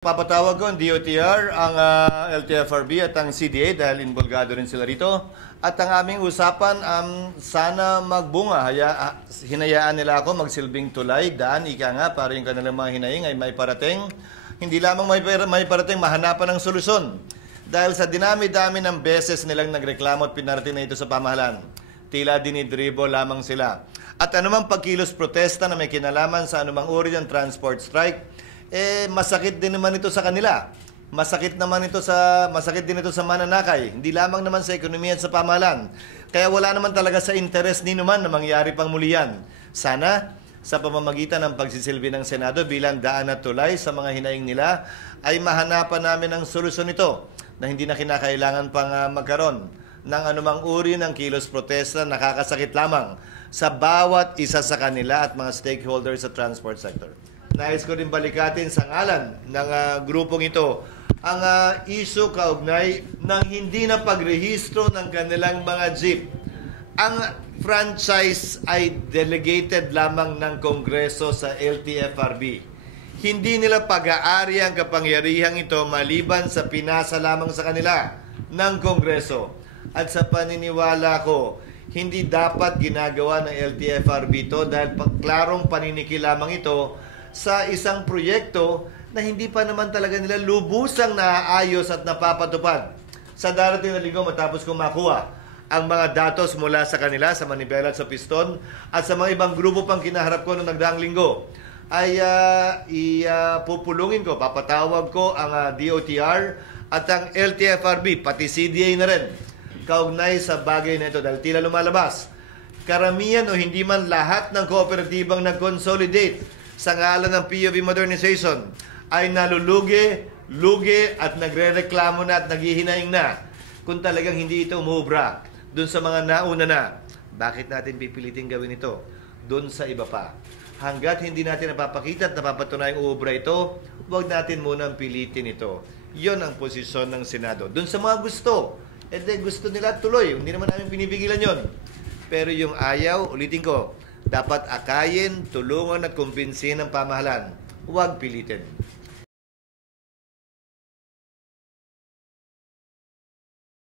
Papatawag ko ang DOTR, ang LTFRB at ang CDA dahil involgado rin sila rito. At ang aming usapan, sana magbunga. Hinayaan nila ako magsilbing tulay, daan, ika nga, para yung kanilang mga hinaing ay may parating. Hindi lamang may parating, mahanapan ng solusyon. Dahil sa dinami-dami ng beses nilang nagreklamo at pinarating na ito sa pamahalaan, tila dinidribo lamang sila. At anumang pagkilos protesta na may kinalaman sa anumang uri ng transport strike, masakit din naman ito sa kanila. Masakit din ito sa mananakay. Hindi lamang naman sa ekonomiya at sa pamahalaan. Kaya wala naman talaga sa interes ni naman na mangyari pang muli yan. Sana, sa pamamagitan ng pagsisilbi ng Senado bilang daan at tulay sa mga hinaing nila, ay mahanapan namin ang solusyon nito na hindi na kinakailangan pang magkaroon ng anumang uri ng kilos protesta na nakakasakit lamang sa bawat isa sa kanila at mga stakeholders sa transport sector. Nais ko rin balikatin sa ngalan ng grupong ito ang issue kaugnay ng hindi na pagrehistro ng kanilang mga jeep. Ang franchise ay delegated lamang ng Kongreso sa LTFRB. Hindi nila pag-aari ang kapangyarihang ito maliban sa pinasa lamang sa kanila ng Kongreso. At sa paniniwala ko, hindi dapat ginagawa ng LTFRB ito dahil klarong paniniki lamang ito sa isang proyekto na hindi pa naman talaga nila lubusang naaayos at napapatupad. Sa darating na linggo matapos kong makuha ang mga datos mula sa kanila, sa manibela at sa piston, at sa mga ibang grupo pang kinaharap ko noong nagdaang linggo, ay pupulungin ko, papatawag ko ang DOTR at ang LTFRB, pati CDA na rin, kaugnay sa bagay na ito dahil tila lumalabas. Karamihan o hindi man lahat ng kooperatibang nag-consolidate sa ngalan ng POV modernization ay nalulugi, lugi at nagre-reklamo na at naghihinaing na kung talagang hindi ito umubra dun sa mga nauna na. Bakit natin pipilitin gawin ito dun sa iba pa? Hanggat hindi natin napapakita at napapatunayang uubra ito, huwag natin munang pilitin ito. Yon ang posisyon ng Senado. Dun sa mga gusto, gusto nila tuloy. Hindi naman namin pinipigilan yon. Pero yung ayaw, ulitin ko, dapat akayin, tulungan at kumbinsihin ng pamahalaan. Huwag pilitin.